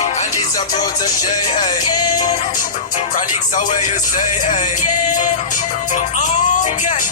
And it's a protege, Chronic's are where you stay, Okay.